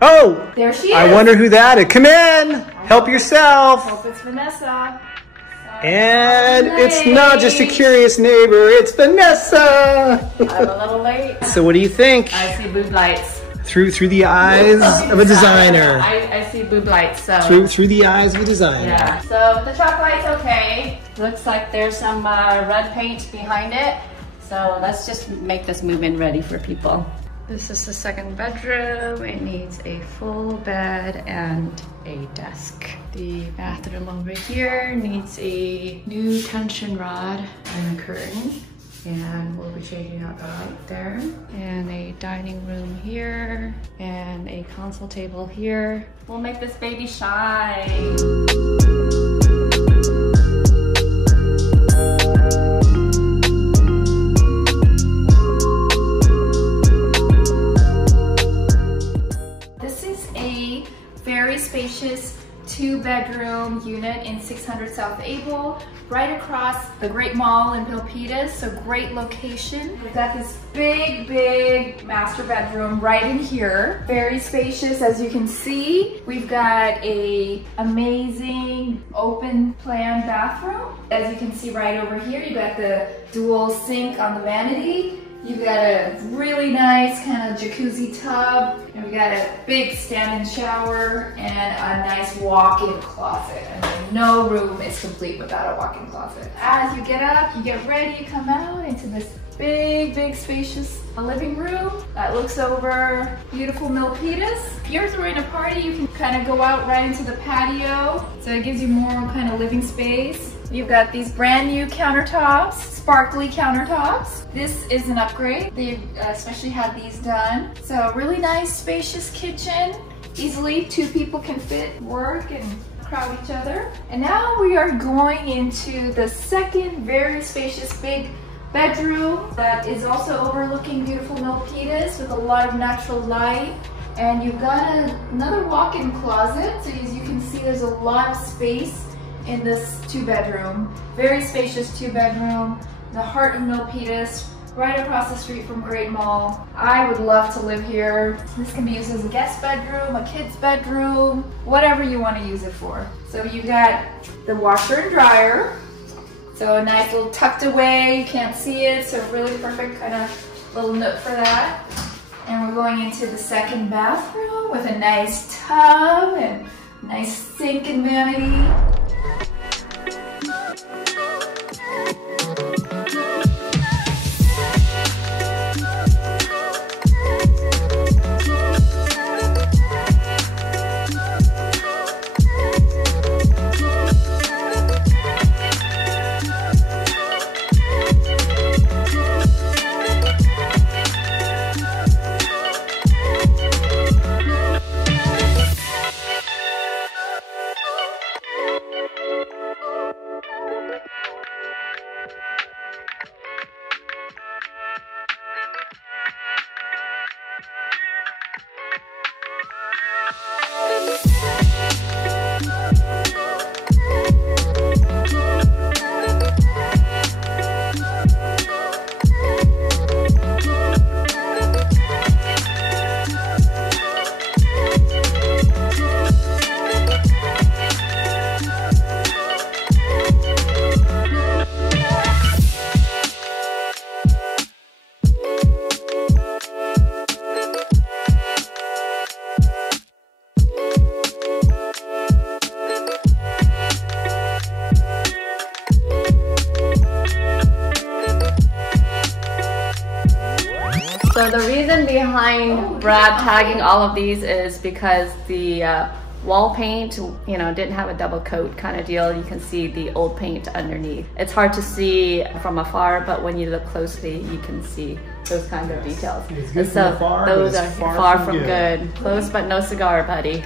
Oh! There she is. I wonder who that is. Come in! Help yourself! I hope it's Vanessa. And it's not just a curious neighbor, it's Vanessa! I'm a little late. So what do you think? I see boob lights. Through the eyes of a designer. I see boob lights, so. Through the eyes of a designer. Yeah, so the truck light's okay. Looks like there's some red paint behind it. So let's just make this move-in ready for people. This is the second bedroom. It needs a full bed and a desk. The bathroom over here needs a new tension rod and a curtain. And we'll be changing out the light there. And a dining room here. And a console table here. We'll make this baby shine. Very spacious 2-bedroom unit in 600 South Able, right across the Great Mall in Milpitas, so great location. We've got this big master bedroom right in here. Very spacious, as you can see. We've got a amazing open plan bathroom. As you can see right over here, you've got the dual sink on the vanity. You've got a really nice kind of jacuzzi tub, and we got a big stand-in shower and a nice walk-in closet. I mean, no room is complete without a walk-in closet. As you get up, you get ready, you come out into this big spacious living room that looks over beautiful Milpitas. If you're throwing a party, you can kind of go out right into the patio, so it gives you more kind of living space. You've got these brand new countertops, sparkly countertops. This is an upgrade. They've especially had these done. So really nice, spacious kitchen. Easily 2 people can fit, work, and crowd each other. And now we are going into the second very spacious big bedroom that is also overlooking beautiful Milpitas with a lot of natural light. And you've got another walk-in closet. So as you can see, there's a lot of space in this 2-bedroom. Very spacious 2-bedroom, the heart of Milpitas, right across the street from Great Mall. I would love to live here. This can be used as a guest bedroom, a kid's bedroom, whatever you want to use it for. So you've got the washer and dryer. So a nice little tucked away, you can't see it, so really perfect kind of little nook for that. And we're going into the second bathroom with a nice tub and nice sink and vanity. So the reason behind Brad tagging all of these is because the wall paint, you know, didn't have a double coat kind of deal. You can see the old paint underneath. It's hard to see from afar, but when you look closely, you can see those kind of details. It's good so from afar, those but are it's far from good. Close but no cigar, buddy.